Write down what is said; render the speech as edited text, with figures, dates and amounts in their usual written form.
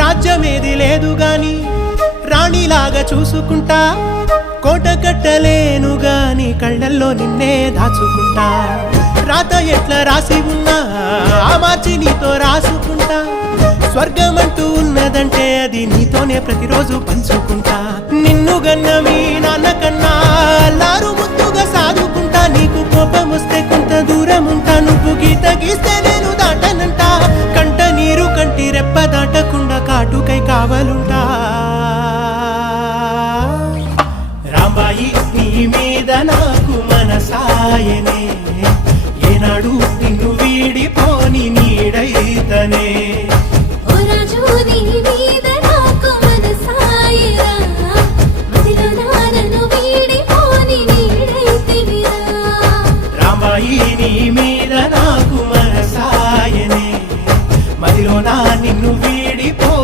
రాజ్యమేది లేదు గాని రాణిలాగా చూసుకుంటా, కోట కట్టలేను గాని కళ్ళల్లో నిన్నే దాచుకుంటా. రాత ఎట్లా రాసి ఉన్నా ఆ మార్చి నీతో రాసుకుంటా. స్వర్గమంటూ ఉన్నదంటే అది నీతోనే ప్రతిరోజు పంచుకుంటా. నిన్ను గన్న మీ నాన్న కన్నా లారు ముద్దుగా సాదుకుంటా. నీకు కోపం వస్తే కొంత దూరం ఉంటా, నువ్వు గీత గీస్తే నేను దాటనంట. కంట నీరు కంటి రెప్ప దాటకుండా కాటుకై కావలుంటా. రాంబాయి నీ మీద నాకు మనసాయనే, ఏనాడు నిన్ను వీడిపోని నీడైతనే. ఓ రాజు నీ మీద